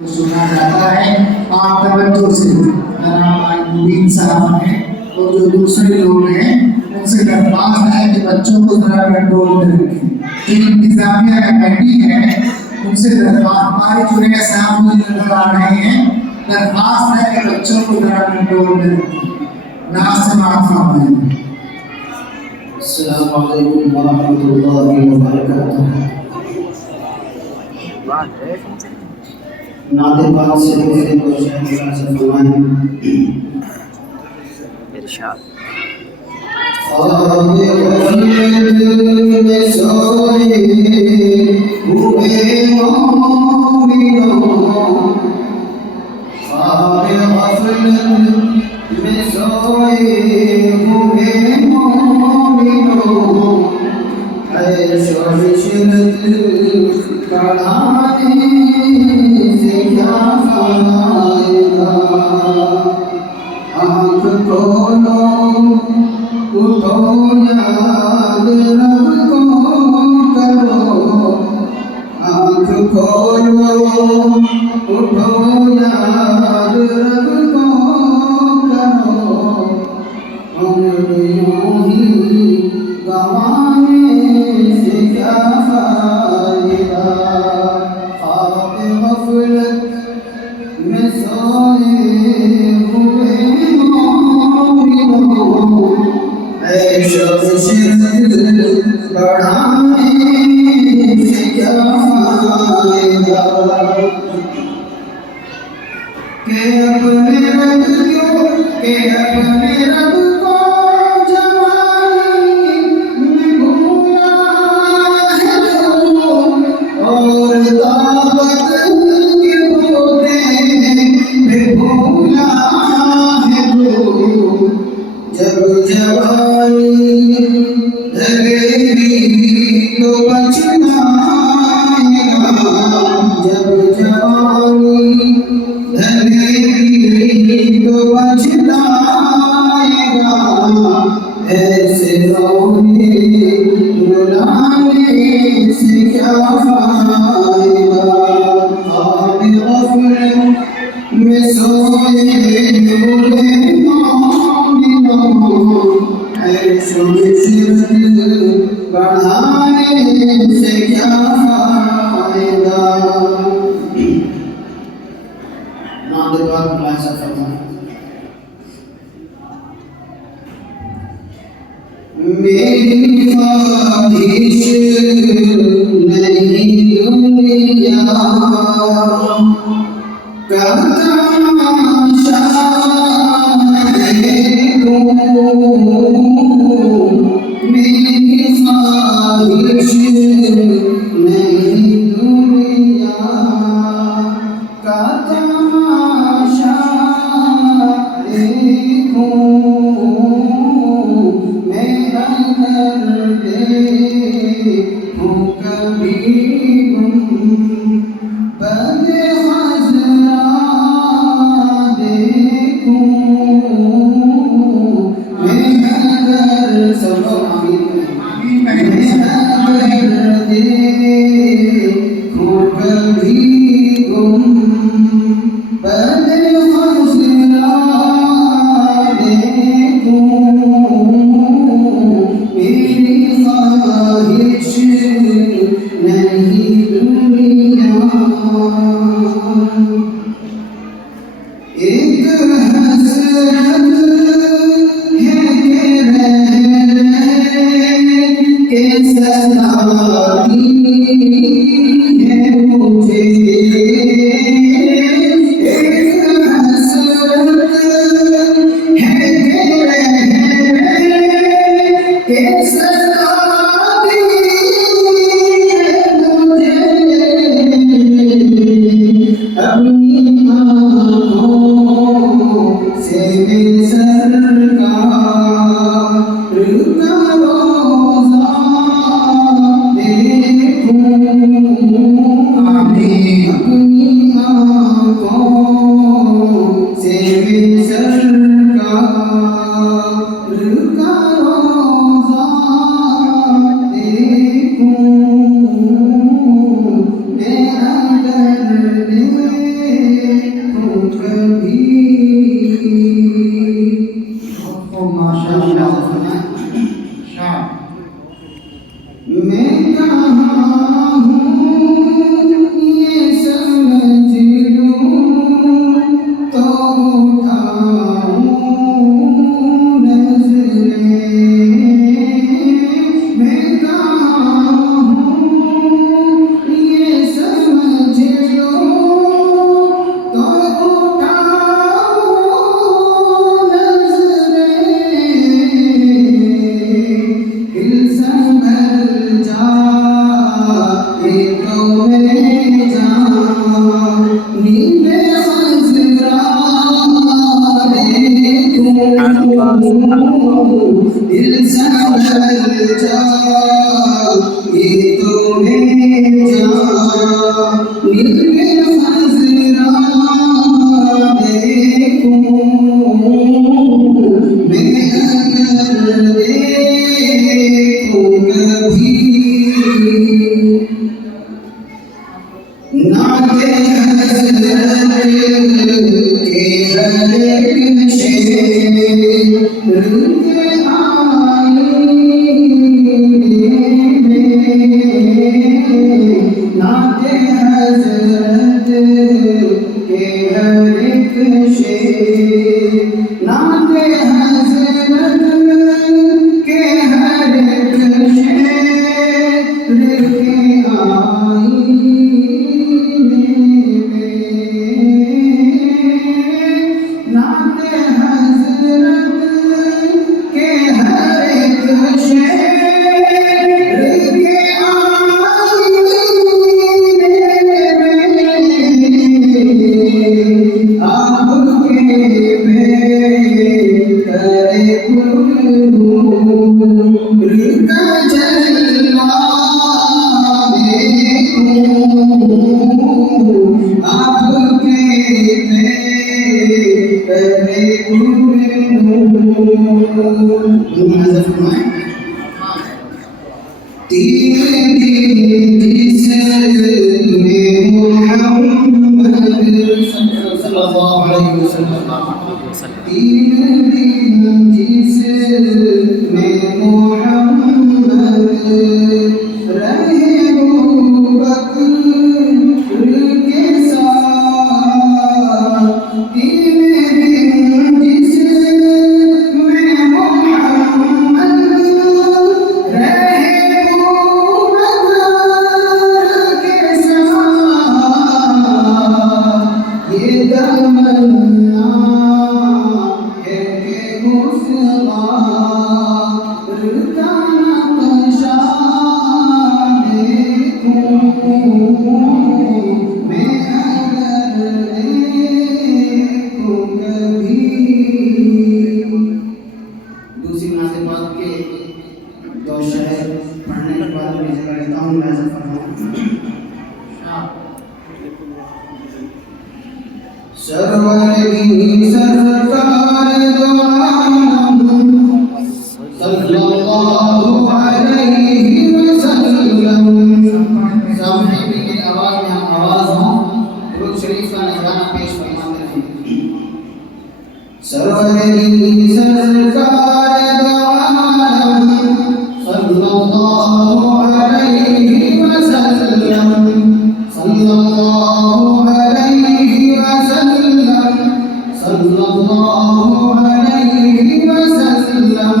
सुना जाता है। आप तवज्जो से जनाब मुबीन साहब हैं और जो दूसरे लोग हैं उनसे दरख्वास्त है कि बच्चों को जरा कंट्रोल में रखें। जो इंतजामिया कमेटी है उनसे दरख्वास्त, हमारे जुनेद साहब मुझे नजर आ रहे हैं, दरख्वास्त है कि बच्चों को जरा कंट्रोल में रखें। नाज से माफ फरमाएं। अस्सलामु अलैकुम वरहमतुल्लाहि वबरकातुहू। नाते पाक से मेरे को शहर से फरमाएं इरशाद। ख्वाब गफलत में सोए हुए मोमिनों, ख्वाब गफलत में सोए हुए मोमिनों, ऐशो इशरत बढ़ाने से क्या फायदा। आँख खोलो उठो याद रब को करो, आँख खोलो उठो याद रब को करो, उम्र यूं ही गंवाने से क्या फायदा। ख्वाब गफलत में सोए हुए मोमिनों, ऐशो इशरत बढ़ाने से क्या फायदा। के अपने रब को जवानी में भूला है जो, और ताकत के होते में भूला है जो। जब जवानी लगेगी तो पछताएगा, जब जवानी लगेगी तो पछताएगा। ऐसे रोने रुलाने से क्या फायदा। ख्वाब गफलत में सोए हुए मोमिनों, ऐशो इशरत बढ़ाने से क्या फायदा। नाम दे पाक मुलाहिजा फरमाएं। मेरी ख्वाहिश नहीं दुनिया का तमाशा देखूं, मेरी ख्वाहिश नहीं दुनिया का तमाशा देखूं। मैं अगर देखूं कभी बदहज़रा देखूं, मैं अगर सब मैं अगर देखूं कभी बदहज़रा देखूं, मेरी ख्वाहिश नहीं दुनिया। एक हसरत है कि रहने के सलाही है मुझे, एक हसरत है कि रहने के सलाही है मुझे। अपनी आँखों से सरकार का रोज़ा देखूं, आमीन। अपनी आँखों से सरकार का रोज़ा देखूं, मैं अगर के हर एक शेर नाते हज़रत के हर एक शेर के आईने में नाते हज़रत के हर एक शेर के आईने में आपके करे नूर का जलवा देखूं आपके करे नूर तीन दिन जिसमें मोहम्मद सल्लल्लाहु अलैहि वसल्लम तीन दिन जिसमें मोहम्मद रहे बकर के साथ तीन दिन जिसमें मोहम्मद रहे के साथ ये तमन्ना है कि मुस्लिम का नक्शा देखूं मैं अगर देखूं कभी दूसरी नाज़े पाक के दो शेर पढ़ने के बाद मैं जगह लेता हूँ मैं सरवरगी सरकार दो आलम सल्लल्लाहु अलैहि वसल्लम सामने की आवाज में आवाज हो दुरूद शरीफ का नजराना पेश फरमाते हैं सरवरगी सरकार दो आलम सल्लल्लाहु अलैहि वसल्लम सल्लल्लाहु अलैहि वसल्लम सल्लल्लाहु अलैहि वसल्लम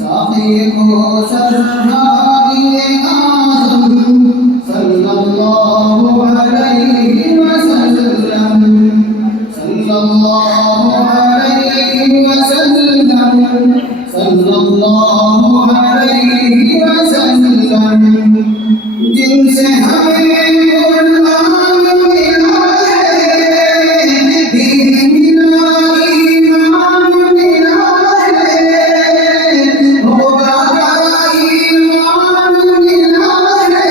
साक़ी को सरहाए आज़म सल्लल्लाहु अलैहि वसल्लम सल्लल्लाहु अलैहि वसल्लम सल्लल्लाहु अलैहि वसल्लम जिनसे हमें कुरान मिला है दीन मिला ईमान मिला है होगा क्या ईमान मिला है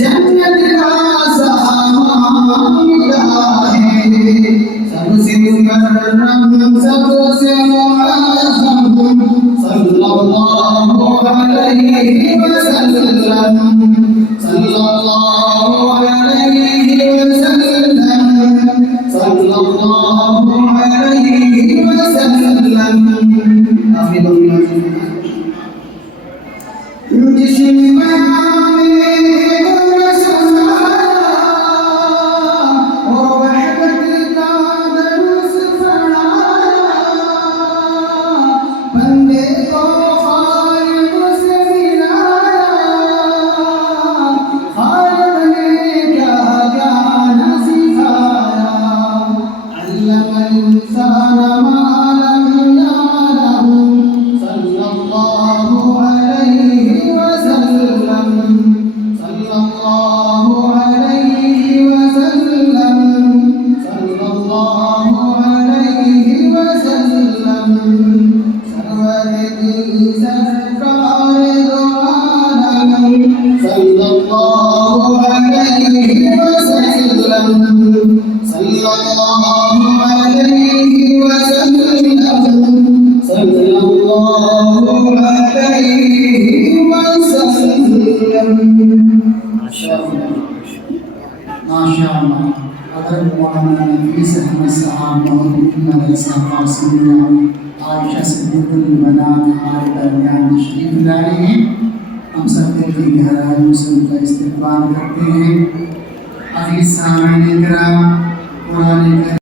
जन्नत का सामान मिला है सबसे मुकर्रम सबसे मुअज़्ज़म सल्लल्लाहु अलैहि वसल्लम सल्लल्लाहु अलैहि वसल्लम सल्लल्लाहु अलैहि वसल्लम आखिरी बात जिसमें बंदे को खालिद से मिलाया खालिद ने क्या ज्ञान सिखाया अल्लमल इंसान मा लम यअलम सल्लल्लाहु अलैहि वसल्लम सल्लल्लाहु अलैहि वसल्लम सल्लल्लाहु अलैहि वसल्लम सरकार दो आलम सल्लल्लाहु अलैहि वसल्लम सल्लल्लाहु अलैहि वसल्लम सल्लल्लाहु अलैहि वसल्लम माशाअल्लाह अगर मौलाना नफीस अहमद साहब मोहम्मद साहब सुनिया आयशा सिद्दीक़ुल बनात हमारे दरमियान तशरीफ लाए हैं। हम सब दिल की गहराइयों से उनका इस्तकबाल करते हैं। अजीज सामईन किराम, कुरान